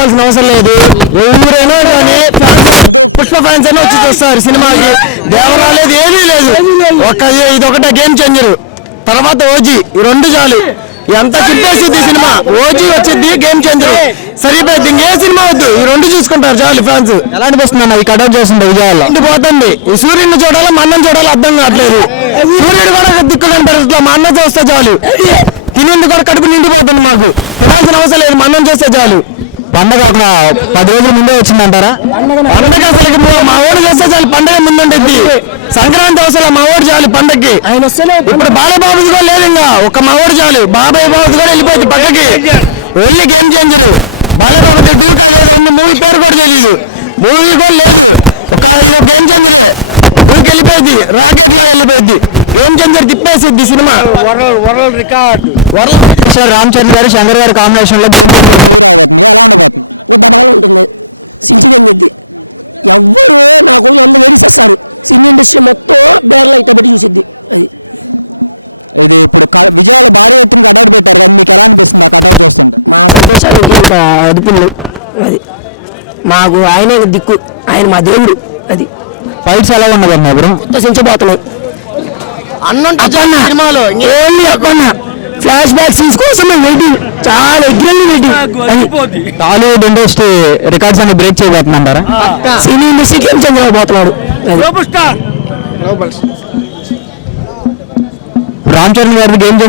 చెప్పుకోవాల్సిన అవసరం లేదు. ఎవరైనా కానీ పుష్ప ఫ్యాన్స్ అయినా వచ్చి చూస్తారు సినిమాకి. దేవరాలేదు ఏమీ లేదు. ఇది ఒకటే గేమ్ చేంజర్. తర్వాత ఓజీ, ఈ రెండు చాలు. ఎంత చింపేసిద్ది సినిమా. ఓజీ వచ్చింది, గేమ్ చేంజర్ సరిపోయింది. ఇంకే సినిమా వద్దు, ఈ రెండు చూసుకుంటారు చాలు ఫ్యాన్స్. ఎలా అనిపిస్తుంది అన్న ఈ కటౌట్ చేస్తుంది విజయాల్లో? ఇంటి పోతుంది. ఈ సూర్యుడిని చూడాలా మా అన్నం చూడాలి అర్థం కావట్లేదు. సూర్యుడు కూడా దిక్కులేని పరిస్థితిలో మా అన్నం చూస్తే చాలు. తినేందుకు కూడా కడుపు నిండిపోతుంది. మాకు తినాల్సిన అవసరం లేదు, మా అన్నం చూస్తే చాలు. పండగ ఒక 10 రోజుల ముందే వచ్చిందంటారా? పండగ అసలు మా ఓడి చేస్తే చాలు, పండగ ముందుంటుంది. సంక్రాంతి అవసరం మా ఓడి చాలు పండగకి. ఇప్పుడు బాలబాబుది కూడా లేదు, ఇంకా ఒక మా ఓడి చాలు. బాబాయ్ బాబుది కూడా వెళ్ళిపోయింది పక్కకి. వెళ్ళి గేమ్ చేంజర్. బాలబాబు మూవీ పేరు కూడా తెలియదు, మూవీ కూడా లేదు. ఒక గేమ్ చేంజర్ ఊరికి వెళ్ళిపోయింది, రాకెట్ కూడా వెళ్ళిపోయింది. గేమ్ చేంజర్ తిప్పేసిద్ది సినిమా. World record. రామ్ చరణ్ గారు శంకర్ గారు కాంబినేషన్ లో అదుపులు. అది మాకు ఆయనే దిక్కు, ఆయన మా దేవుడు. అది ఫైట్స్ ఎలా ఉన్నది అన్న బ్రో? సించబోతున్నాయి సినిమాలో. ఫ్లాష్ బ్యాక్ సీన్స్ కోసం వెయిటింగ్, చాలా ఎగ్రెల్లి వెయిటింగ్. టాలీవుడ్ ఇండస్ట్రీ రికార్డ్స్ అన్ని బ్రేక్ చేయబోతుందంటారా? సినీ ఇండస్ట్రీ గేమ్ చేంజ్ అవబోతున్నాడు రామ్ చరణ్ గారి గేమ్